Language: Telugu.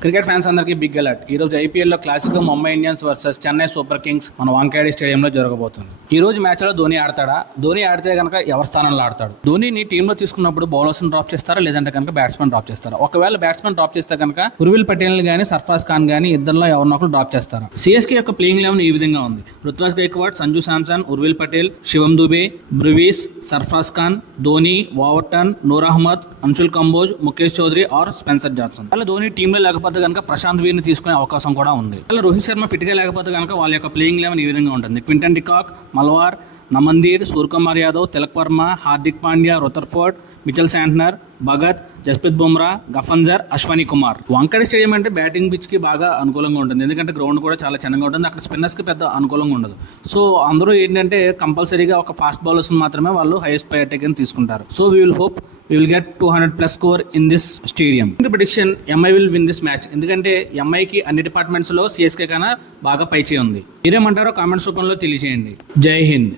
క్రికెట్ ఫ్యాన్స్ అందరికీ బిగ్ అలర్ట్. ఈ రోజు ఐపీఎల్ లో classic Mumbai Indians versus Chennai super Kings మన వాంఖేడే స్టేడియం లో జరగబోతుంది. ఈ రోజు మ్యాచ్ లో ధోని ఆడతాడా? ధోని ఆడితే కనుక ఎవరి స్థానంలో ఆడతాడు? ధోనిని టీమ్ లో తీసుకున్నప్పుడు బౌలర్స్ డ్రాప్ చేస్తారా లేదంటే కనుక బ్యాట్స్మెన్ డ్రాప్ చేస్తారా? ఒకవేళ బ్యాట్స్మెన్ డ్రాప్ చేస్తే కనుక ఉర్విల్ పటేల్ గానీ సర్ఫరాజ్ ఖాన్ గానీ ఇద్దరిలో ఎవరినొకరు డ్రాప్ చేస్తారా? సిఎస్కే యొక్క ప్లేయింగ్ లెవెన్ ఈ విధంగా ఉంది. Ruturaj Gaikwad, Sanju Samson, Urvil Patel, Shivam Dube, Brevis, Sarfaraz Khan, Dhoni, Overton, Noor Ahmad, Anshul Kamboj, Mukesh Choudhary or Spencer Johnson. అలా ధోని టీమ్ లో లేకపోతే కనుక ప్రశాంత్ వీర్ ని తీసుకునే అవకాశం కూడా ఉంది. అలా రోహిత్ శర్మ ఫిట్ గా లేకపోతే కనుక వాళ్ళ యొక్క ప్లేయింగ్ లెవెన్ ఈ విధంగా ఉంటుంది. క్వింటన్ డికాక్, మల్వార్, నమందీర్, Suryakumar Yadav, Tilak Varma, Hardik Pandya, Rutherford, Mitchell Santner, Bhagat, Jasprit Bumrah, గఫన్జర్, అశ్వనీ కుమార్. వాంఖేడే స్టేడియం అంటే బ్యాటింగ్ పిచ్ కి బాగా అనుకూలంగా ఉంటుంది. ఎందుకంటే గ్రౌండ్ కూడా చాలా చిన్నగా ఉంటుంది. అక్కడ స్పిన్నర్స్ కి పెద్ద అనుకూలంగా ఉండదు. సో అందరూ ఏంటంటే కంపల్సరీగా ఒక ఫాస్ట్ బౌలర్స్ మాత్రమే వాళ్ళు హైయెస్ట్ ప్రయారిటీ కింద తీసుకుంటారు. So we will hope we will get 200+ score in this stadium. In the prediction, MI will win this match. ఎందుకంటే MI కి అన్ని డిపార్ట్మెంట్స్ లో CSK కన్నా బాగా పైచే ఉంది. మీరేమంటారో కామెంట్స్ రూపంలో తెలియజేయండి. జై హింద్.